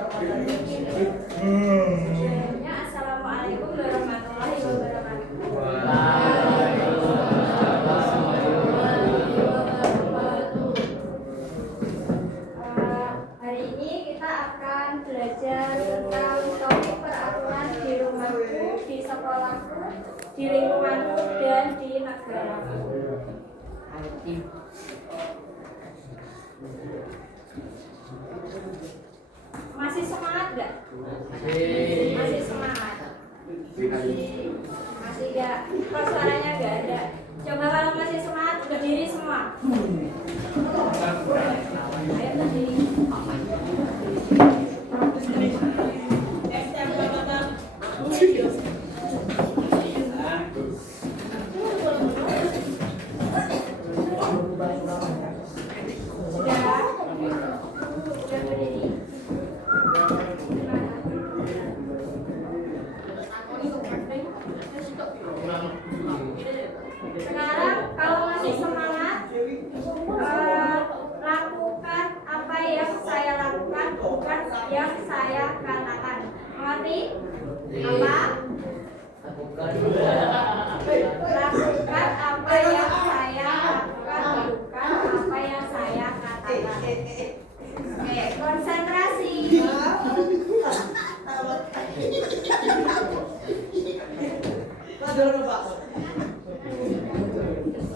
Assalamualaikum warahmatullahi wabarakatuh. Hari ini kita akan belajar tentang topik peraturan di rumahku, di sekolahku, di lingkunganku, dan di negaraku. Masih semangat nggak? Masih semangat. Masih nggak? Kok suaranya nggak ada? Coba kalau masih semangat berdiri semua. Ayo berdiri. Sekarang kalau masih semangat, lakukan apa yang saya lakukan, bukan yang saya katakan. Mengerti? Apa? Lakukan apa yang saya lakukan, bukan apa yang saya katakan. Oke, konsentrasi.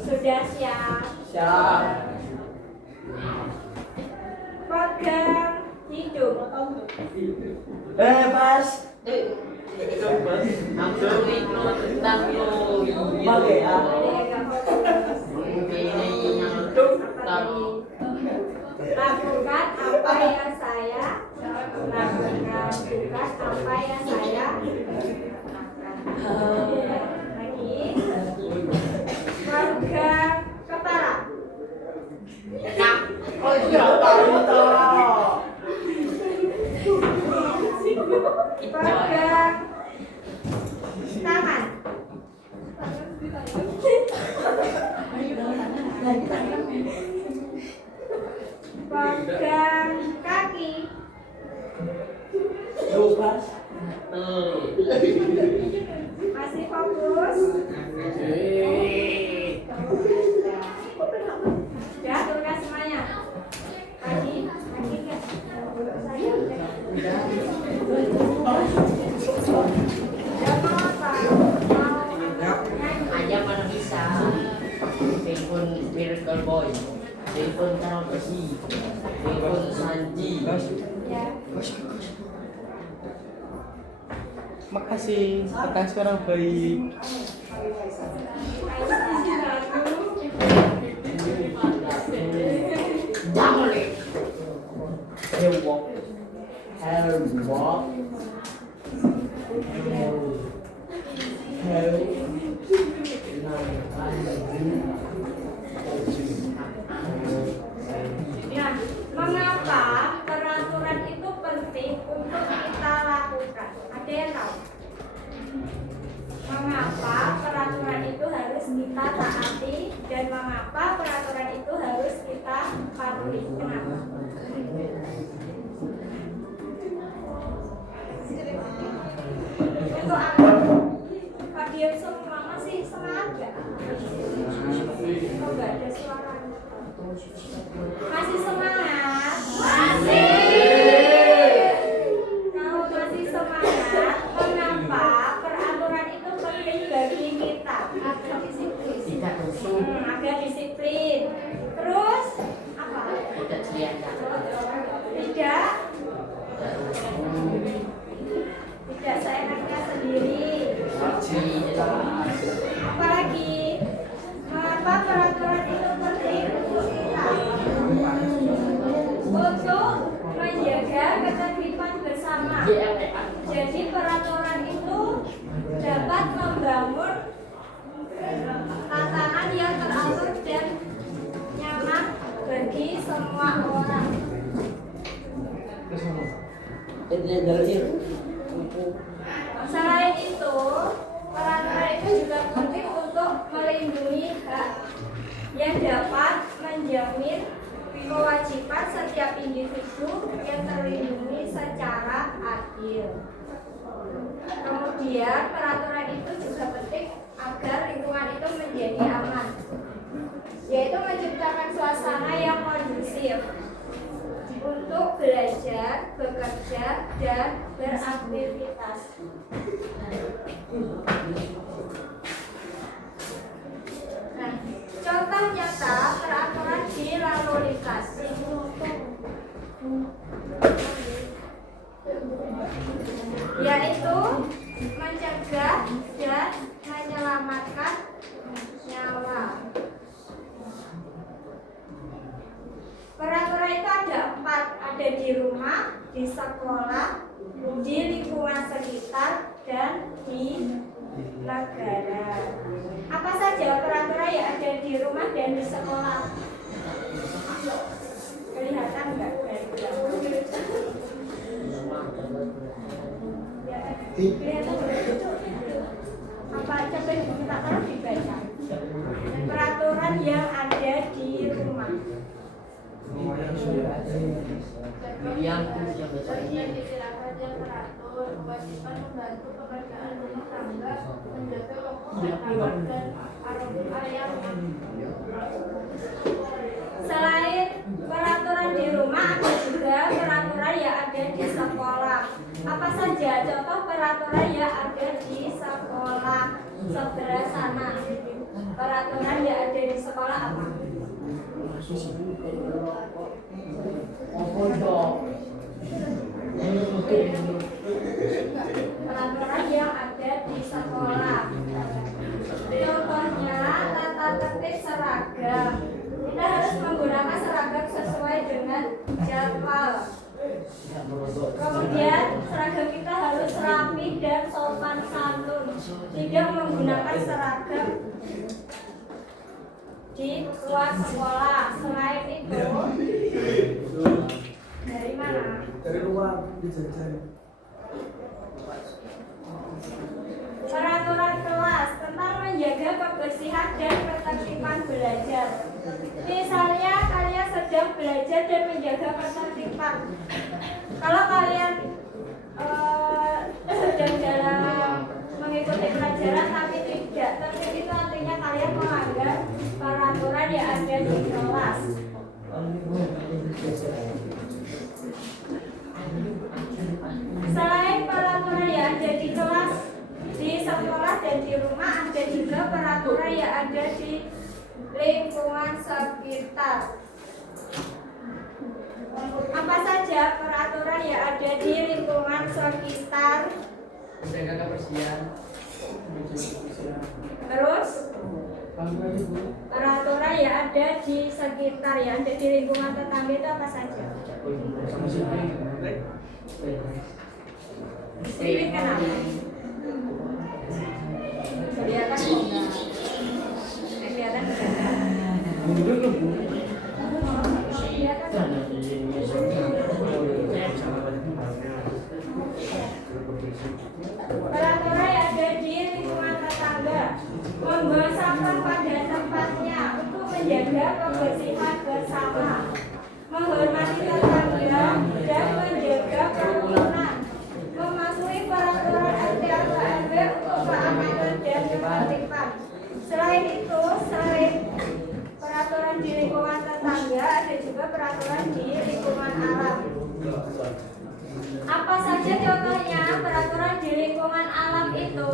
Sudah siap? Siap. Pegang hidung. Bebas. Pakai ya. Lakukan apa yang saya lakukan, bukan apa yang saya lakukan. Lagi. Pegang kepala. Oh iya, itu. Pegang tangan. Pegang kaki. Bebas. Masih fokus. Ya, turunkan semuanya. Kaki enggak. Ya, mau apa? Mau Aja mana bisa telepon Miracle Boy, telepon Karol Besi, telepon Sanji. ya. Makasih, kakak sekarang baik. Jangan le. Hewok. Helwok. Nah, mengapa peraturan itu penting untuk kita lakukan? Ada yang tahu? Mengapa peraturan itu harus kita taati dan mengapa peraturan itu harus kita patuhi? Kenapa? Untuk apa? Kalian semua masih semangat nggak? Oh, nggak ada suara. Masih semangat? Kalau masih semangat, mengapa peraturan itu penting bagi kita? Agar disiplin. Tidak rusuh, Agar disiplin. Terus apa? tidak ceria. Tidak. Tidak seenaknya sendiri. Apalagi, mengapa peraturan itu penting untuk kita? Untuk menjaga ketertiban bersama. Jadi peraturan itu dapat membangun tatanan yang teratur dan nyaman bagi semua orang. Selain itu, peraturan itu juga penting untuk melindungi hak yang dapat menjamin kewajiban setiap individu yang terlindungi secara adil. Kemudian peraturan itu juga penting agar lingkungan itu menjadi aman, yaitu menciptakan suasana yang kondusif untuk belajar, bekerja, dan beraktivitas. Nah, contoh nyata peraturan di lalu lintas, yaitu mencegah dan menyelamatkan nyawa. Peraturan itu ada 4, ada di rumah, di sekolah, di lingkungan sekitar, dan di negara. Apa saja peraturan yang ada di rumah dan di sekolah? Kelihatan nggak dari belakang? Kelihatan nggak? Apa coba kita taruh dibaca. Peraturan yang ada di rumah. Yang besar ini Disilakan yang teratur, kewajiban membantu pekerjaan rumah tangga, menjaga pokok kamar dan area rumah. Selain peraturan di rumah, ada juga peraturan yang ada di sekolah. Apa saja contoh peraturan yang ada di sekolah? Sebelah sana. Peraturan yang ada di sekolah apa? Peraturan yang ada di sekolah. Contohnya tata tertib seragam. Kita harus menggunakan seragam sesuai dengan jadwal. Kemudian seragam kita harus rapi dan sopan santun. Tidak menggunakan seragam di luar sekolah. Selain itu, dari mana? Dari luar dijajan. Peraturan kelas tentang menjaga kebersihan dan ketertiban belajar. Misalnya kalian sedang belajar dan menjaga ketertiban. Kalau kalian sedang dalam mengikuti pelajaran tapi tidak tertib, itu artinya kalian melanggar peraturan yang ada di kelas. Selain peraturan yang ada di kelas, di sekolah dan di rumah, ada juga peraturan yang ada di lingkungan sekitar. Apa saja peraturan yang ada di lingkungan sekitar? menjaga kebersihan. Terus peraturan yang ada di sekitar, yang ada di lingkungan tetangga itu apa saja? Ini kenapa? Kelihatan kok enggak? Kelihatan enggak? Kelihatan enggak? Peraturan yang ada di lingkungan tetangga, membuang sampah pada tempatnya untuk menjaga kebersihan bersama, menghormati tetangga dan menjaga kerukunan, mematuhi peraturan RT atau RW untuk keamanan dan ketertiban. Selain itu, selain peraturan di lingkungan tetangga, ada juga peraturan di lingkungan alam. Apa saja contohnya peraturan di lingkungan alam itu?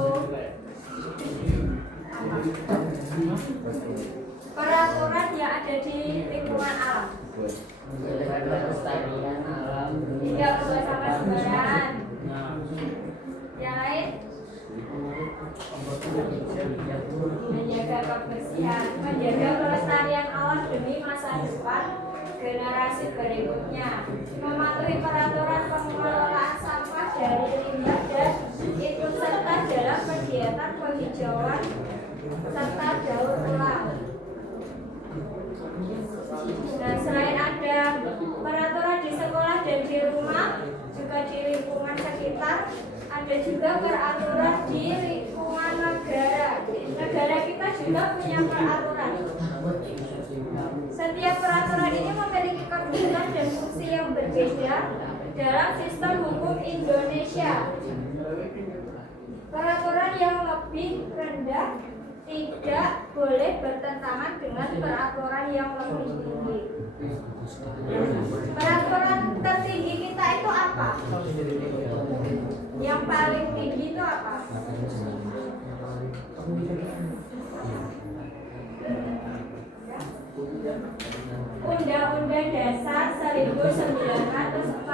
Peraturan yang ada di lingkungan alam. Kelestarian alam. Tidak boleh sampah sembarangan. Yang lain? Menjaga kebersihan, menjaga kelestarian alam demi masa depan generasi berikutnya, mematuhi peraturan pengelolaan sampah dari limbah dan ikut serta dalam kegiatan penghijauan serta daur ulang. Nah, selain ada peraturan di sekolah dan di rumah, juga di lingkungan sekitar, ada juga peraturan di lingkungan negara. Negara kita juga punya peraturan. Setiap peraturan ini memiliki kedudukan dan fungsi yang berbeda dalam sistem hukum Indonesia. yang lebih rendah tidak boleh bertentangan dengan peraturan yang lebih tinggi. Peraturan tertinggi kita itu apa? Yang paling tinggi itu apa? Undang-Undang Dasar 1945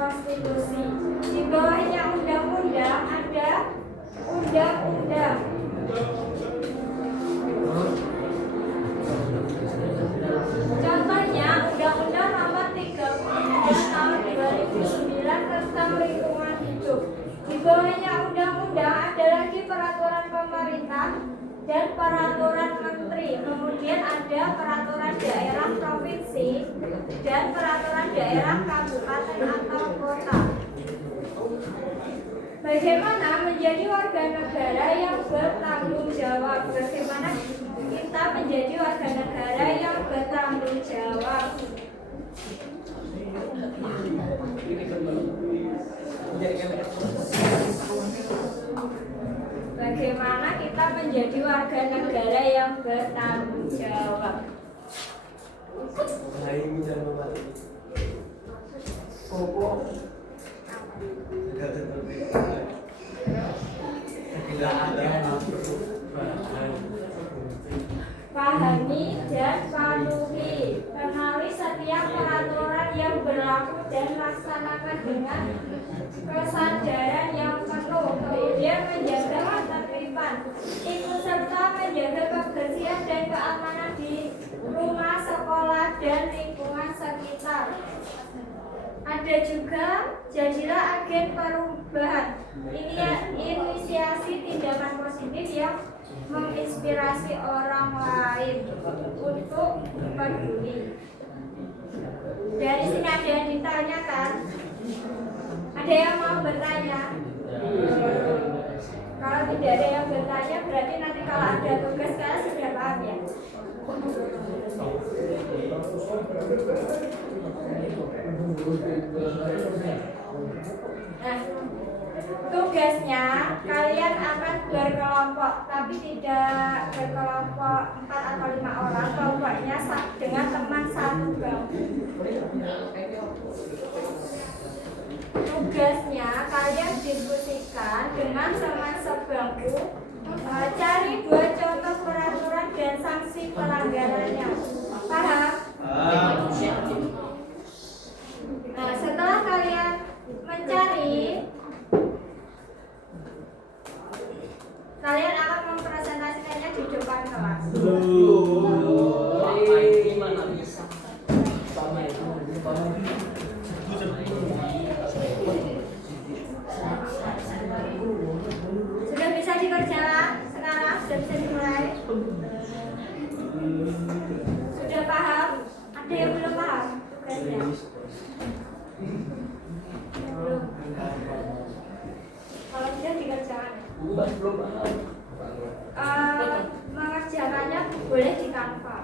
Konstitusi. Di bawahnya undang-undang ada undang-undang. Contohnya Undang-Undang Nomor 33 Tahun 2009 tentang lingkungan hidup. Di bawahnya undang-undang ada lagi peraturan pemerintah dan peraturan menteri. Kemudian ada peraturan daerah provinsi dan peraturan daerah kabupaten atau kota. Bagaimana menjadi warga negara yang bertanggung jawab? Bagaimana kita menjadi warga negara yang bertanggung jawab? Bagaimana kita menjadi warga negara yang bertanggung jawab? Pahami dan patuhi. Kenali setiap peraturan yang berlaku dan laksanakan dengan kesadaran yang penuh. Kemudian menjaga ketertiban, ikut serta menjaga kebersihan dan keamanan di rumah, sekolah, dan lingkungan sekitar. Ada juga jadilah agen perubahan. Inisiasi tindakan positif yang menginspirasi orang lain untuk peduli. Dari sini ada yang ditanyakan? Ada yang mau bertanya? Kalau tidak ada yang bertanya, berarti nanti kalau ada tugas kalian sudah paham ya? Nah, tugasnya kalian akan berkelompok, tapi tidak berkelompok 4 atau 5 orang. Kelompoknya dengan teman satu bangku. Tugasnya kalian diskusikan dengan teman sebangku, cari 2 contoh peraturan dan sanksi pelanggarannya. Paham? Nah, setelah kalian mencari, kalian akan mempresentasikannya di depan kelas. Sudah bisa dikerjakan sekarang? Sudah bisa dimulai? Sudah paham? Ada yang belum paham tugasnya? Belum. Kalau tidak dikerjakan. Mengerjakannya boleh di Canva.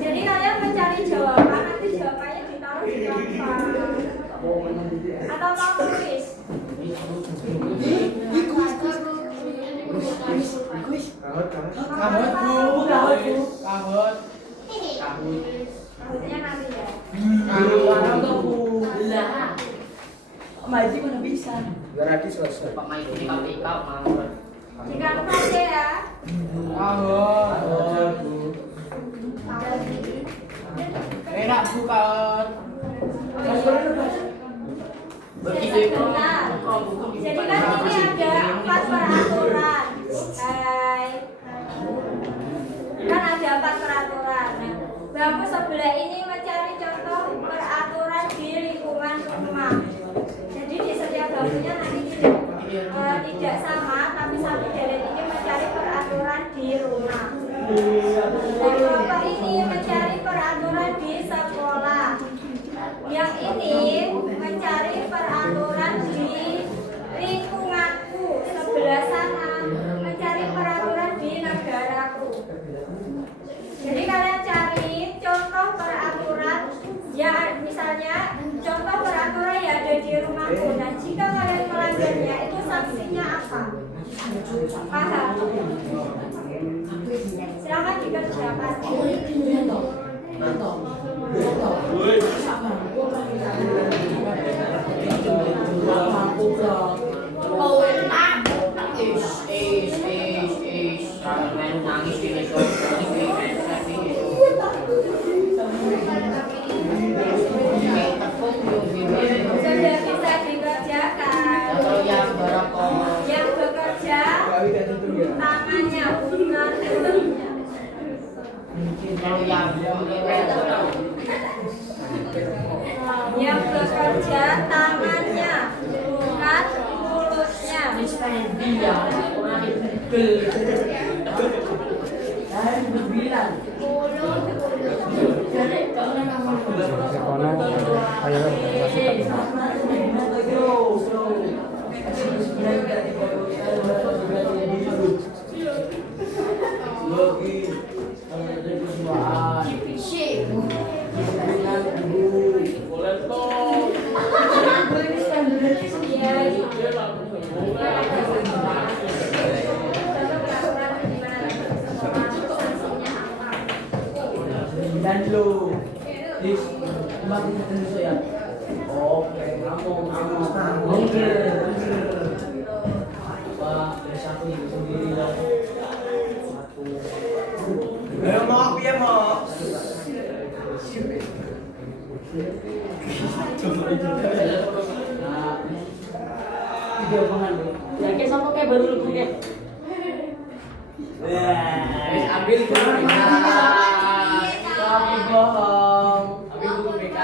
Jadi kalian mencari jawaban, nanti jawabannya ditaruh di Canva. Atau mau tulis? Kahutnya nanti ya. Maji mana bisa? Berarti selesai. Pemain di KPK mau. Di Canva aja ya. Enak bukan? Begitu itu. Jadi kan ini ada 4 peraturan. Hai. Kan ada 4 peraturan. Nah, bangku sebelah ini mencari contoh peraturan di lingkungan rumah. Jadi di setiap bangkunya nanti tidak sama, tapi satu jalan ini mencari peraturan di rumah. Dan kelompok ini mencari peraturan di sekolah. Yang ini mencari peraturan di lingkunganku. Sebelah sana mencari peraturan di negaraku. Jadi kalian cari contoh peraturan, ya misalnya contoh peraturan yang ada di rumahku. Nah, jika kalian melanggar Paham? Silakan dikerjakan. Nangis ini Sudah bisa dikerjakan. kalau yang berapa Yang bekerja tangannya bukan mulutnya. kalau yang Yang bekerja tangannya bukan mulutnya. dia orang itu berbilang Sekolah ayo Dan lo, dis, kembali ke saya. Oke, kamu. Oke. Wah, satu ibu sendiri dong. Satu. Ayo mau, biar mau. Nah, video pengen. Ya, kayak sama kayak baru lu punya. Wes ambil dulu. Kami bohong. Ambil dulu BK.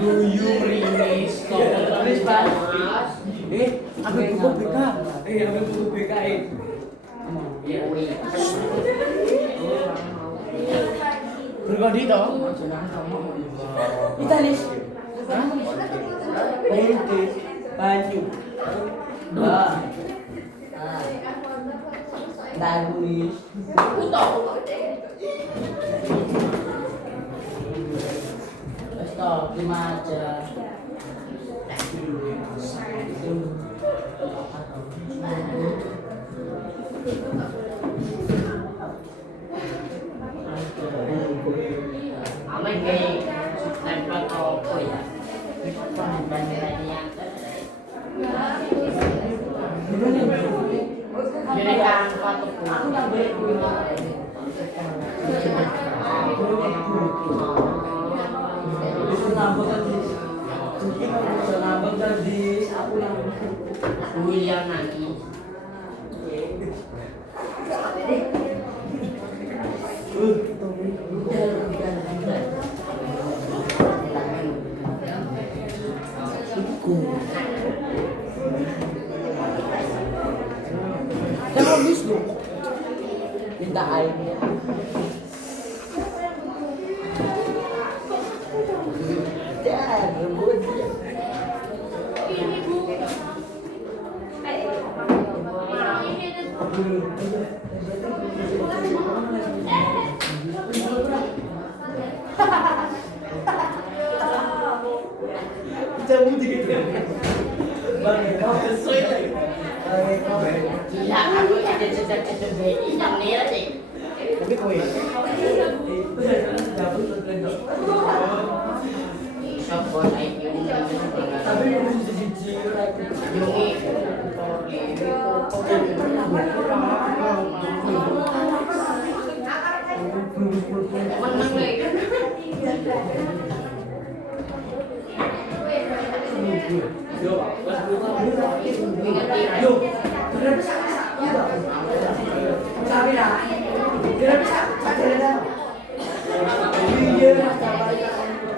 Do you rimis? Tulis Pak. Ambil buku BK. Ambil buku BK. Iya, Berbadi toh? Italis. Hah? Ente, banyu. Bah. Dagunis. Stop, lima aja. Amin kayak tempel apa ya? Jadi kan patok aku nggak boleh William nangis. Jangan habis dong. Minta airnya. Ya, rebut dia. Cabut dikit. Bang, kau sesuai lagi. Ya, aku ada cecek-cecek ini yang ni aja. Tapi kau ya. Itu jalan cabut terus. Siapa naik yung Tapi yang cici lagi. Menang lagi. Yo, sabi na.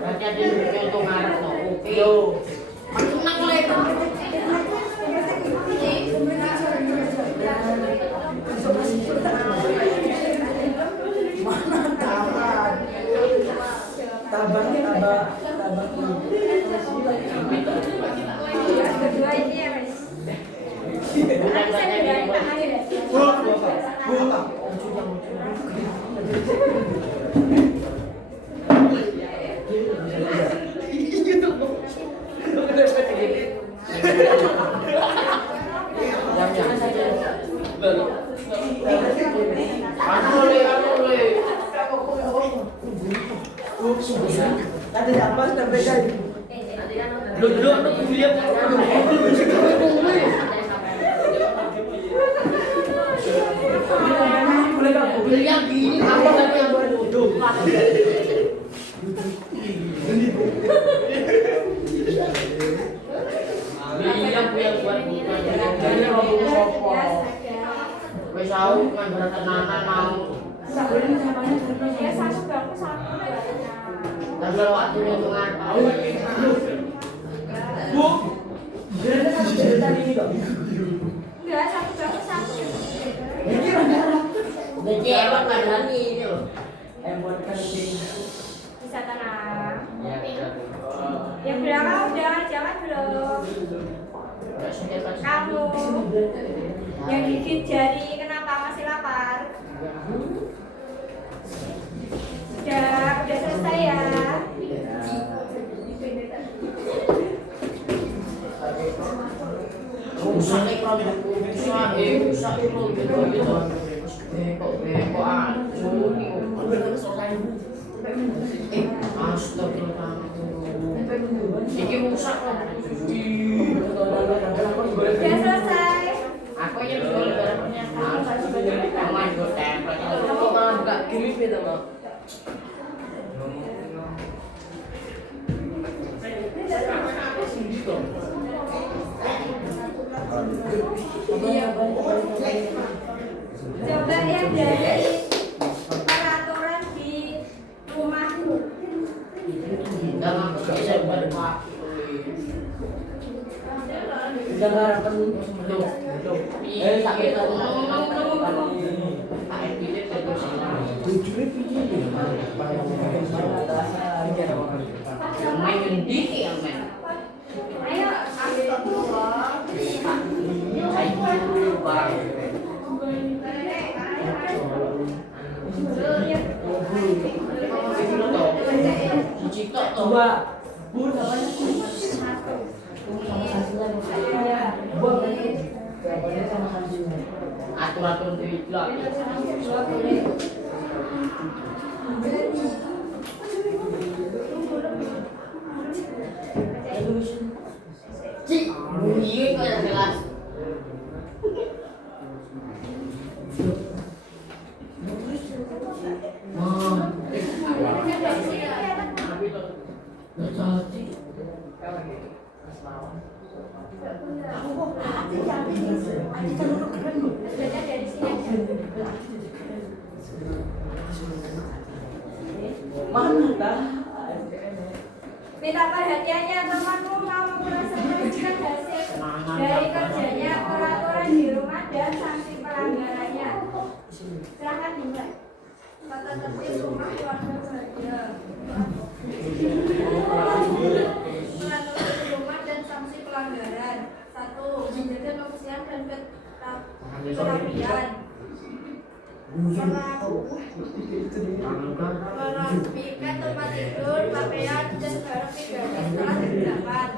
Baca din yung tungarap mo. Okay. Yo. Menang lagi. Tabak. Kedua ini ya mas. Nanti saya dari tangan ya. Yang Tadi apa sudah beda ini? Lu lihat yang gini apa tadi yang bodoh. Yang buat buka jadi robo sopo. Wis tau kan tenanan mau. Ya satu bangku satu banyak. Dan kalau aku ngomongan Bu. Jadi tadi ini kok. Enggak, satu bangku satu. udah cewek padahal ini loh. Bisa tenang. Ya, Yang belakang udah, jangan belum. Kamu yang gigit jari, kenapa masih lapar? Udah selesai ya. Usahanya produk usaha itu gitu. Beko astagfirullahaladzim. Ini rusak kok. Udah selesai. Aku yang jual barangnya main gue tempel. Kamu malah buka gini beda mau. Coba yang dari peraturan di rumahmu. Jangan bisa berpak. Jangan harapan Sakit aku main dikit yang main. Ayo, ambil dulu. coba Aturan duit lah. Cik, bunyi kok yang jelas. Dari sini. mana dah? Minta perhatiannya temanmu mau mempresentasikan hasil dari kerjanya peraturan di rumah dan sanksi pelanggarannya. Silakan dimulai. Tata tertib rumah keluarga saja. Peraturan di rumah dan sanksi pelanggaran. 1. Menjaga kebersihan dan kerapian. Merapikan tempat tidur, pakaian, dan barang pribadi setelah digunakan.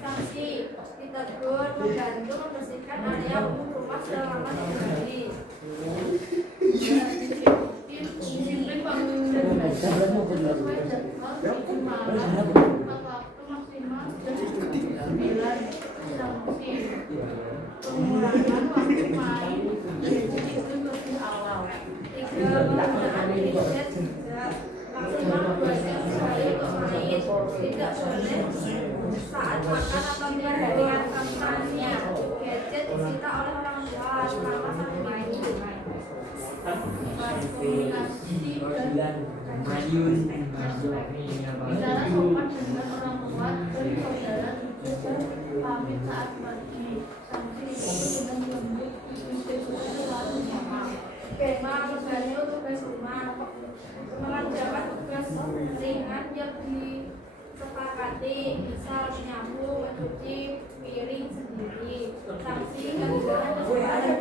Sanksi: ditegur, membantu membersihkan area umum rumah selama 3 hari. Disiplin pengguna sesuai jadwal malam, waktu maksimal dan 9. Sanksi: pengurangan waktu main itu lebih awal. 3. Penggunaan gadget juga maksimal 2 jam sekali untuk main. Tidak boleh saat makan atau tidak dari kamarnya. Gadget disita oleh orang tua selama 1 minggu. Komunikasi dan bicara sopan dengan orang tua dan saudara juga pamit saat pergi. Sanksi dengan lembut selalu sama. Skema membantu tugas rumah, mengerjakan tugas ringan yang disepakati, misal menyapu, mencuci piring sendiri. Sanksi kegiatan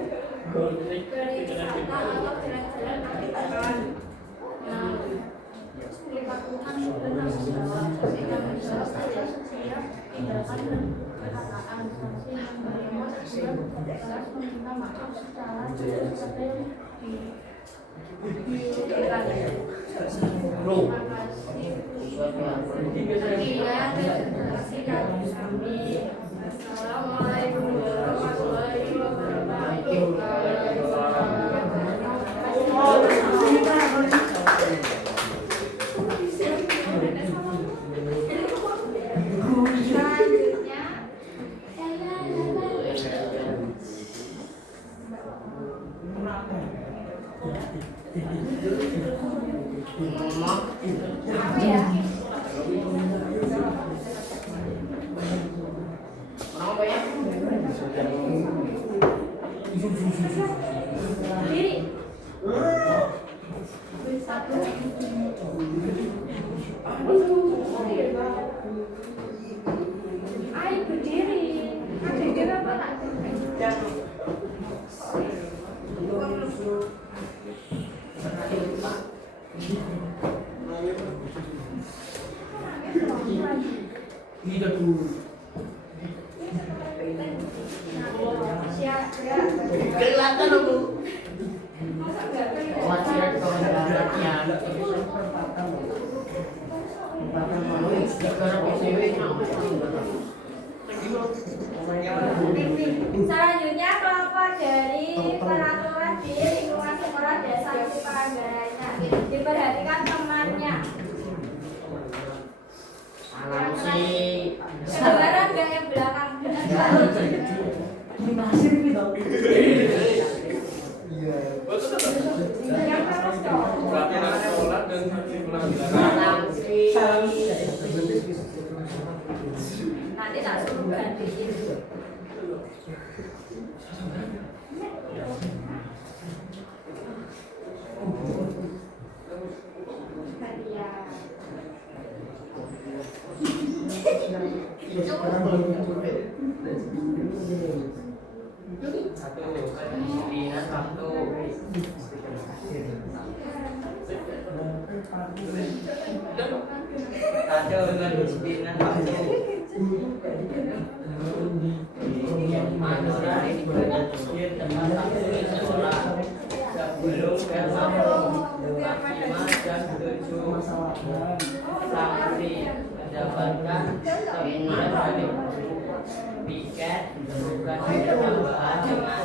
berwisata atau jalan-jalan akhir pekan. Pelibatan dan tanggung jawab. Tanggung jawab adalah setiap tindakan dan perkataan. Sanksi menerima sesuai kelas meminta maaf secara jelas pada yang dilakukan. Terima kasih. sesuatu yang Iya, terima kasih kami. Assalamualaikum warahmatullahi Selanjutnya, apa ya? apa ya? Diri. Satu. Ayo berdiri. Berdiri apa tak? Tidak dulu. Siap. Kelihatan loh bu. Masa enggak kelihatan? Wajar kalau ibaratnya. Selanjutnya kelompok dari peraturan di lingkungan sekolah dan sanksi pelanggarannya. Diperhatikan temannya. Salam sih. Kedengaran nggak yang belakang? Yang terus dong. Salam sih. Nanti tak suruh gantiin. Hadiah. Dina satu. Ada dengan Dina satu. Manura ini berhasil teman satu di sekolah sebelum Fatimah dan 7 sanksi mendapatkan temuan dari tiket bukan tambahan dengan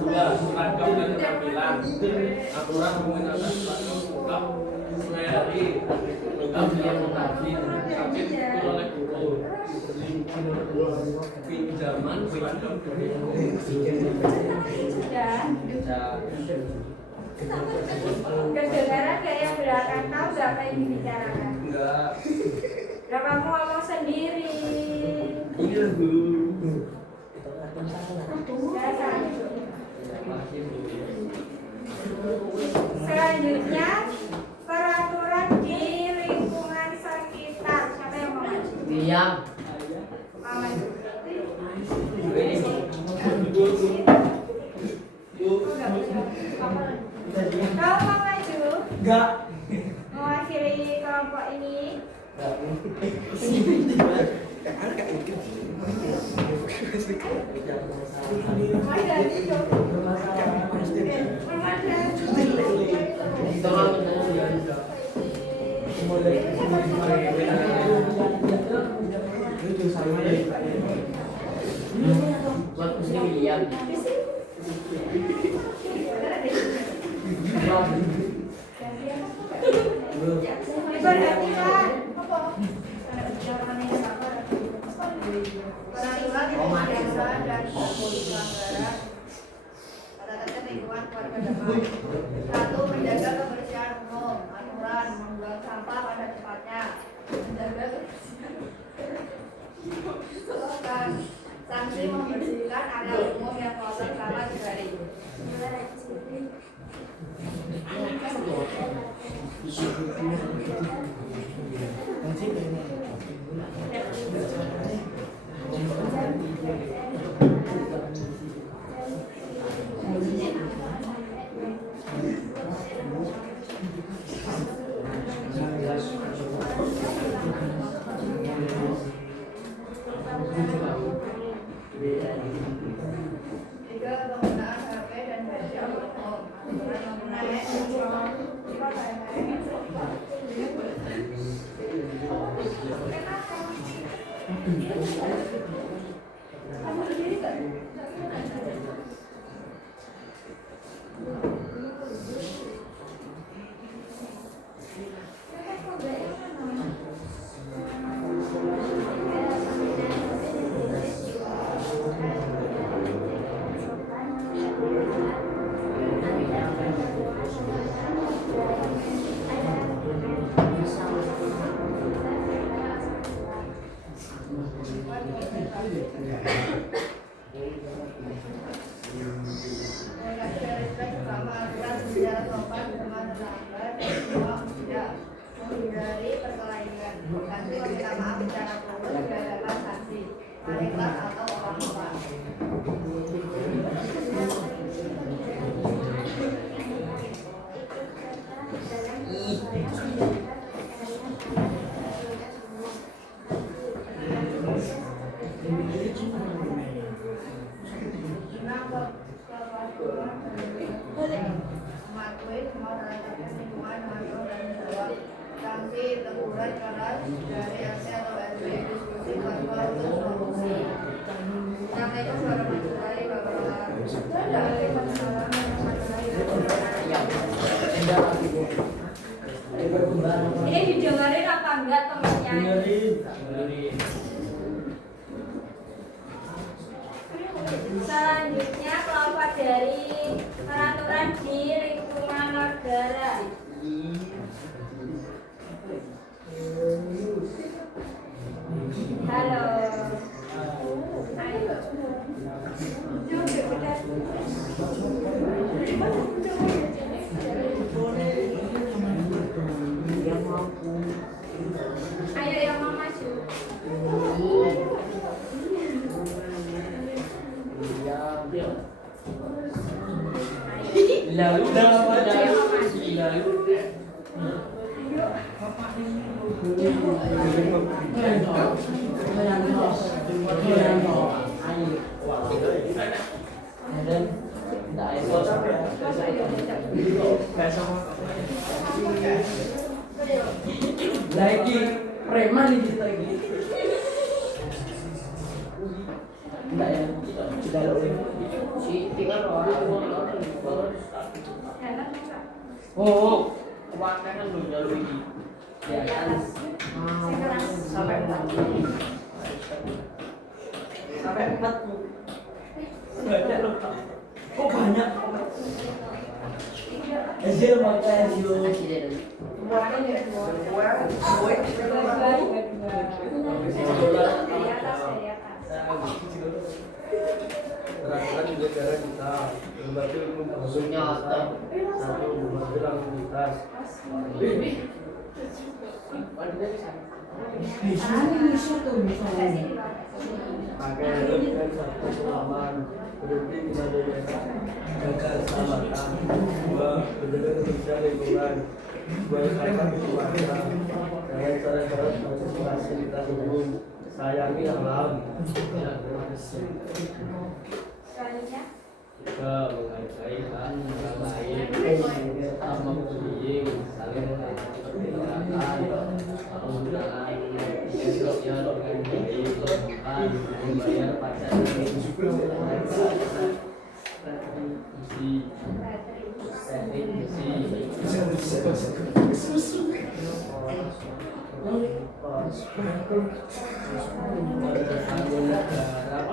Sudah, seragam dan penampilan aturan menggunakan lengkap sesuai dari lengkap yang mengabdi sakit itu oleh guru pinjaman seragam dari Sudah. Kedengaran nggak yang belakang? Tahu nggak apa yang dibicarakan? enggak Lah kamu ngomong sendiri. ini lah guru Selanjutnya peraturan di lingkungan sekitar. Siapa yang mau maju? diam. Mau maju? Kau mau maju? Enggak. Mewakili kelompok ini. Tolong buat muslim diam. Diperhatikan. Peraturan yang biasa dan pelanggaran pada terkait lingkungan keluarga depan. 1. Menjaga kebersihan umum. Aturan membuang sampah pada tempatnya. Menjaga kebersihan. Sanksi membersihkan area umum yang kotor selama 3 hari. Tiga, penggunaan HP dan gadget umum. Menggunakan handphone, Menghindari perkelahian. Nanti meminta maaf secara tulus berhadapan saksi, wali kelas atau orang tua. Mematuhi semua transaksi lingkungan, masuk dan jawab. Sanksi teguran keras dari RT atau RW, diskusi tanpa solusi. Assalamualaikum warahmatullahi wabarakatuh. Waalaikumsalam warahmatullahi wabarakatuh. Ini didengarin apa enggak temennya? Selanjutnya kelompok dari peraturan di lingkungan negara. Halo. Ayo. Ayo yang mau maju. Lagi preman ini kita lagi. Enggak ya, sudah lalu. Si tinggal orang. Oh, Warna kan belum jalur ini. di atas. Sampai 4. Sampai 4. Banyak loh. Kok banyak? Ezil makan Ezil. Peraturan di negara kita lembaga ilmu pengetahuan kita satu lembaga aktivitas pakai helm dan satu pengaman berhenti di mana jaga keselamatan, dua menjaga kebersihan lingkungan, dua usahakan keluarga dengan cara-cara fasilitas umum, sayangi alam. Selanjutnya. Juga menghargai hak orang lain, tak membuli, saling menghormati, penggunaan sosial dengan baik, membayar pajak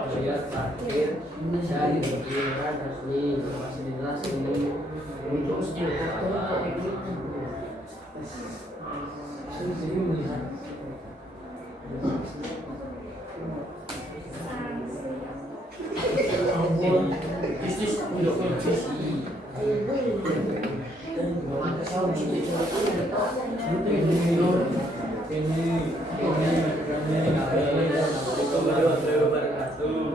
bayar parkir dan pengiriman resmi fasilitas umum untuk bisnis untuk produksi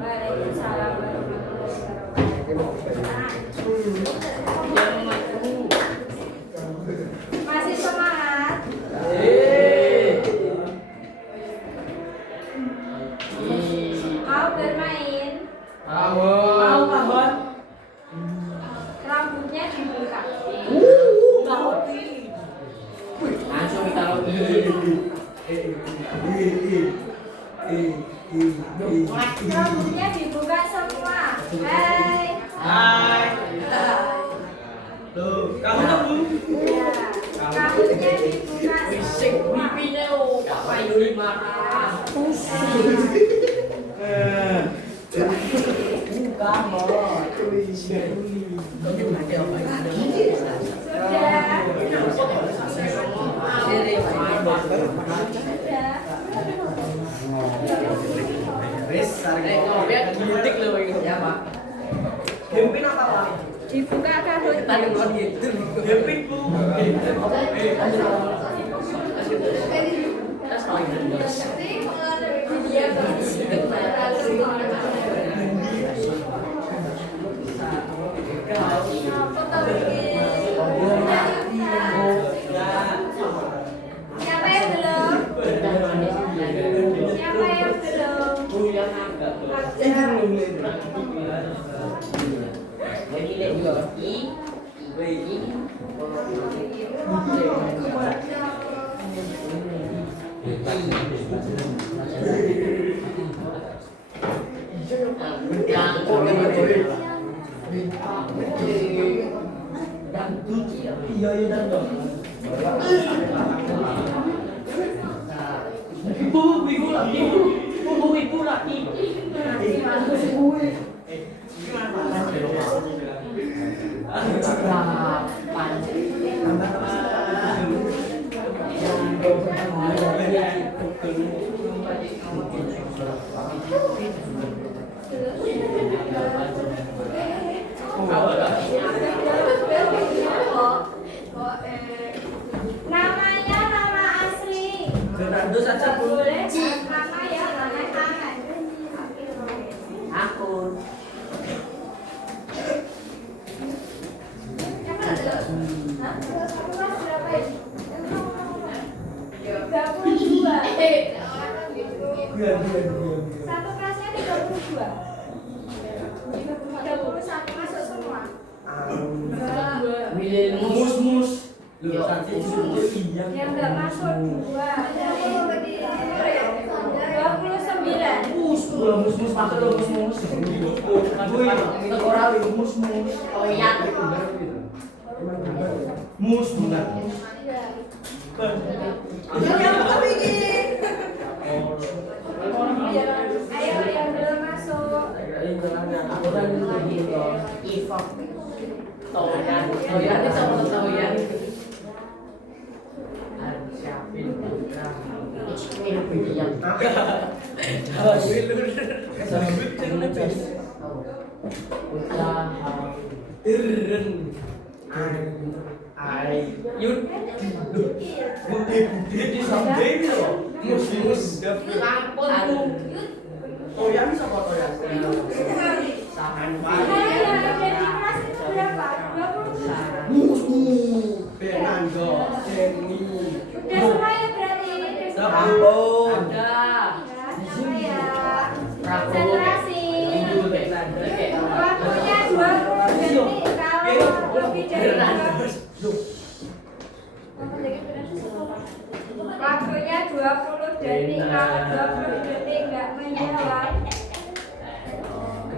Waalaikumsalam warahmatullahi wabarakatuh. Masih semangat? Mau bermain? Mau kahon? Rambutnya dibuka. langsung ditaruh di Rambutnya dibuka semua. Hai. Hai. Tuh, kamu tahu? Ya. Rambutnya dibuka Bisik semua. pipinya oh, apa ini marah? Bukan loh. Dibuka rambutnya. Siapa yang belum? Siapa yang belum? Jadi lihat juga i, Namanya nama asli. Fernando saja Bu. Boleh nama ya, nama tangan. aku. Hah? Kamu kelas berapa ini? 32. Satu kelasnya 32. 31 masuk semua. Mus. Loh, tadi iya. Yang enggak masuk 2. 29. Mus pakai lo mus. Orang mus. Oh iya. Mus benar. Ayo yang belum masuk. Iva. Toyan itu sama Toyan. Siapin putra. Ismail William. Sahan Sekarang yang ada di kelas itu berapa? 22. Fernando, Jenny. Udah semua ya berarti ini udah semua. Ampun. ada. Ya, sama ya. Prabowo. Konsentrasi. Waktunya 20 detik kalau lebih dari 20. Waktunya 20 detik kalau 20 detik nggak menjawab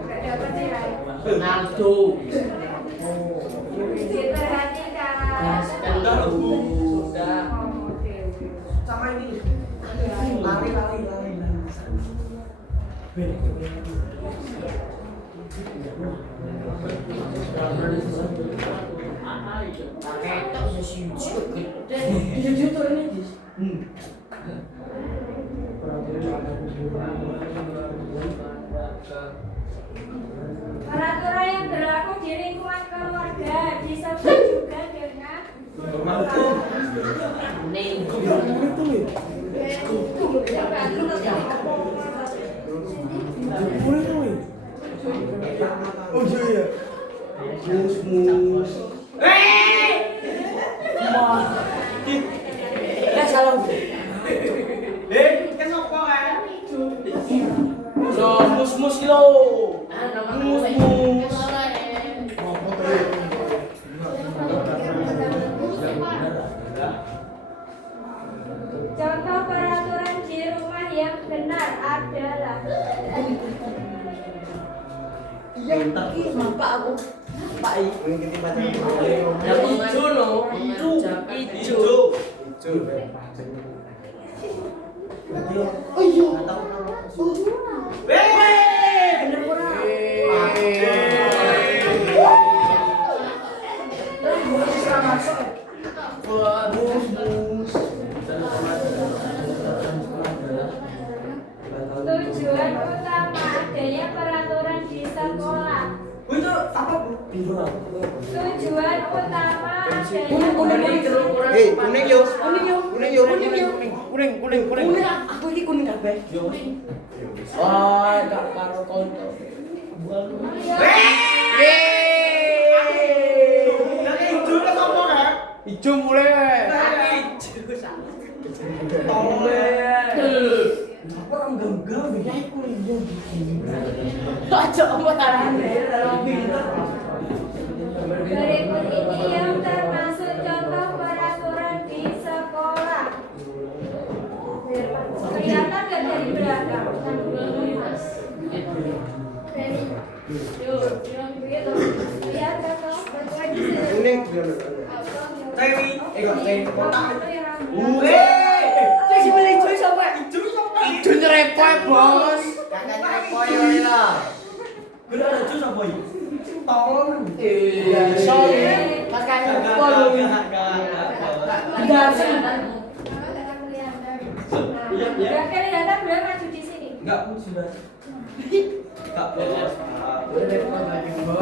nggak dapat nilai. Ronaldo. Diperhatikan. Sudah. Sama ini. Lari. Pakai tok sesi gede. Peraturan yang berlaku di lingkungan keluarga disebut juga dengan Ning. Oh iya. Mus. Ya salah. Kan apa kan? Lo mus lo. Mus. contoh peraturan di rumah yang benar Iya, tapi mampak aku. Pak I. Yang hijau loh. Mengajak Hijau. Oh iya. Bener Tujuan utama adanya peraturan di sekolah. Itu apa? Tujuan utama adanya Kuning yo. Kuning aku ini kuning kabeh. Wah, gak karo konco. Ijo mulai. berikut ini yang termasuk contoh peraturan di sekolah. Kelihatan nggak dari belakang? Lihat kakak, lagi Kuning. Tewi. Ijo nyerepoy, Bos. Kakak nyerepoy lah. Sorry. Kakak nyerepoy. Nggak kelihatan belum maju di sini. Enggak sudah. Enggak boleh.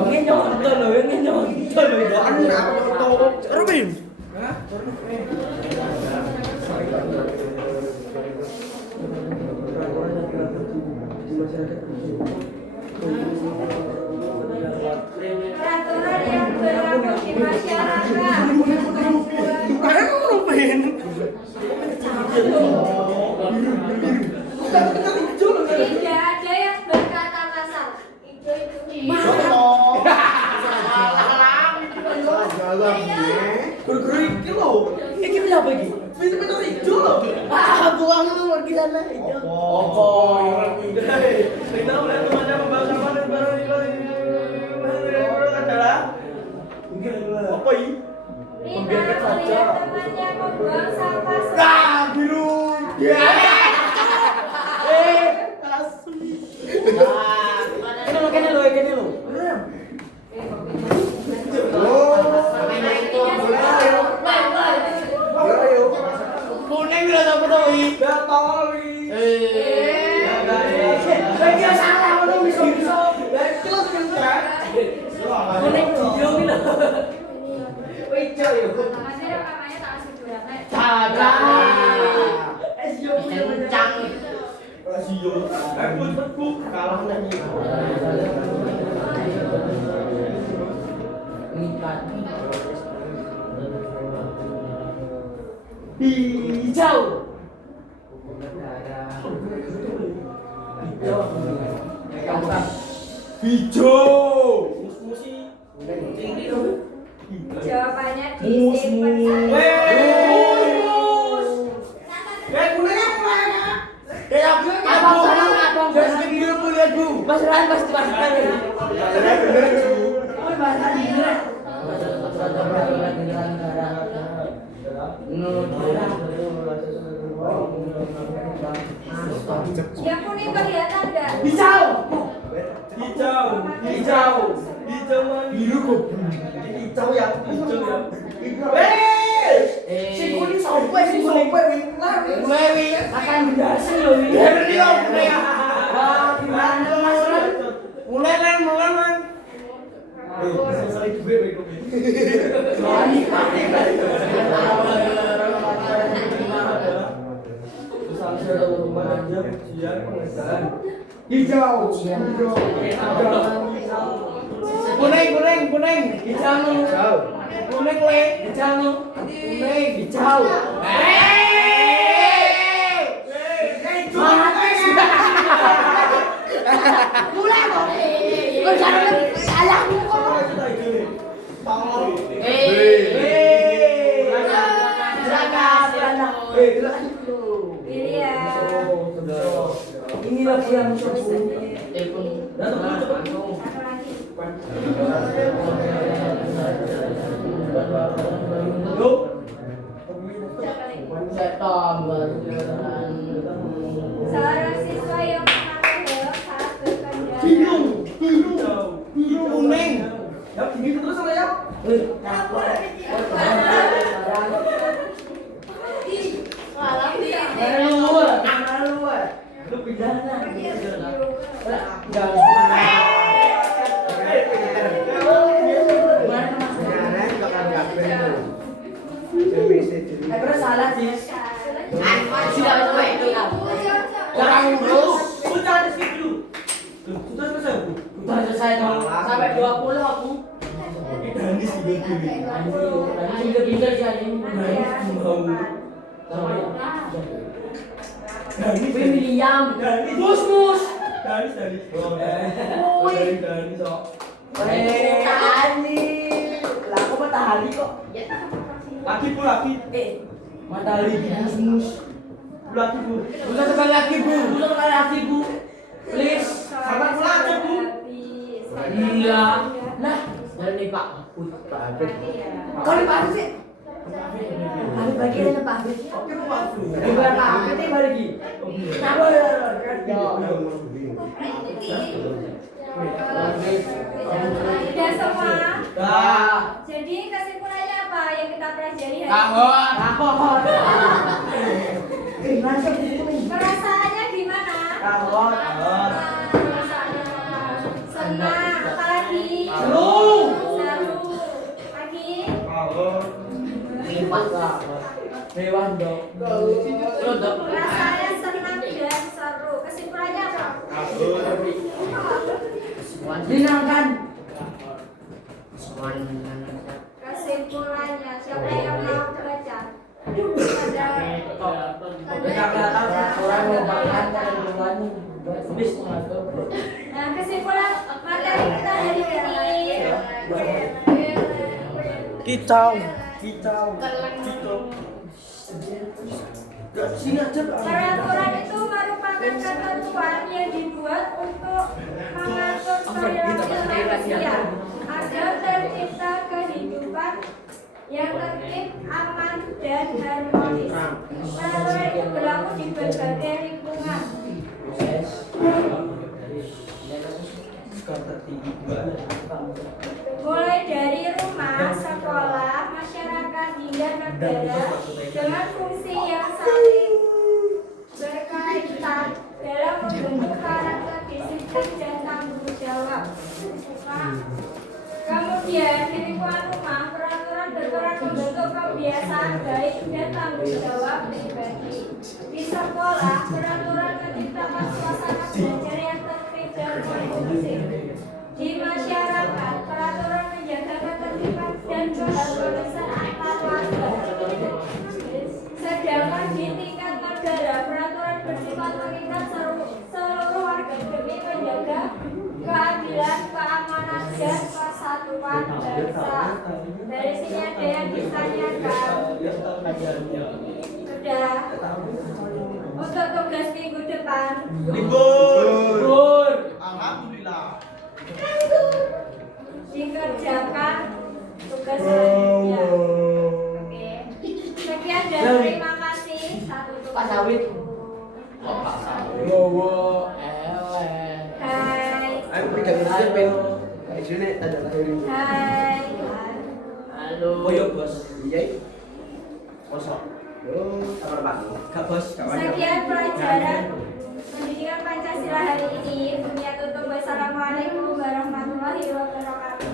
Ini nyonton loh, ini nyonton loh. Ruben. Peraturan yang berlaku di masyarakat. Tidak ada yang berkata kasar. Itu. Guru-guru iki lho. Ini apa ini? Pintu-pintu hijau lho. Ah, buang lu pergi sana. Apa? Kita melihat temannya membakar panen baru adalah apa ini? Rina melihat temannya membuang sampah. Biru. Kene lo. Kuning udah dapat tahu i. Kuning hijau ini loh. Masih rekamannya tak kasih curang. Kencang. Kalah lagi. Hijau. Jawabannya disimpan saja. Mas Ran pasti Yang kuning kelihatan nggak? Hijau biru kok. Hijau ya. Si kuning sampai Mewi akan berhasil loh ini. Gimana Mas Ran? Mulai man. Hijau. Kuning. Hijau. Kuning le. Hijau. Kuning. Hijau. Mulai kok. Kok jangan salahmu kok. Pilih ya. yang telepon langsung. Satu lagi. Yuk. Saya tambah. Seorang siswa yang memakai helm saat berkendara. Hidung kuning. Ya gini terus sama ya. Lu pidana. Terus salah sih. Sudah sampai itu ya. Jangan terus. Sudah ada skip dulu. Sudah selesai Bu. Udah selesai dong. Sampai 20 aku. Dani sih begini. Anjing pintar sih anjing. Dani William. Dani. Mus. Dani. Oh, Dani sok. Tani. Lah kok matahari kok. Laki Bu, laki. Matahari mus. Laki Bu. Bukan tekan laki bu. Bukan tekan laki bu. Please. Sama pelajar, Bu. Iya. Nah, dari nih Pak. Pak Abid. Kau nih Pak Abid sih? Abid bagian Pak Abid. Oke Bu, Pak. Bukan Pak Abid ini lagi. Kenapa? Sudah semua. Dah. Jadi kesimpulannya apa yang kita pelajari hari ini? Kahon. Perasaannya gimana? Kahon. Perasaannya senang, apalagi? Seru. Lagi? Lipat lah. Mewah dong. Terus dong. Perasaannya senang dan seru. Kesimpulannya apa? Menyenangkan. Kesimpulannya siapa yang mau baca? Orang mau makan dan bukan bis Nah, kesimpulan materi kita hari ini. Kicau. Peraturan itu merupakan ketentuan yang dibuat untuk mengatur perilaku manusia agar tercipta kehidupan yang tertib, aman, dan harmonis. Peraturan itu berlaku di berbagai lingkungan. Mulai dari rumah, sekolah, masyarakat, hingga negara dengan fungsi yang saling berkaitan dalam membentuk karakter disiplin dan tanggung jawab. Kemudian di lingkungan rumah, peraturan berperan membentuk kebiasaan baik dan tanggung jawab pribadi. Di sekolah, peraturan menciptakan suasana belajar yang tertib dan kondusif. Di masyarakat, peraturan menjaga ketertiban dan keharmonisan antar warga. Sedangkan di tingkat negara, peraturan bersifat mengikat seluruh warga demi menjaga keadilan, keamanan, dan persatuan bangsa. Dari sini ada yang ditanyakan. Sudah. Untuk tugas minggu depan, Libur. Alhamdulillah. dikerjakan tugas selanjutnya. Oke. Sekian dan terima kasih. Satu tugas. Pak Sawit. Pak Sawit. Wow. Hai. Ayo pegang pen. Kayak sini ada lagi. Hai. Halo. Oh iya bos. Iya. Kosong. Kamar Pak. Kak bos. Sekian pelajaran pendidikan Pancasila hari ini. Tutup. Wassalamualaikum warahmatullahi wabarakatuh.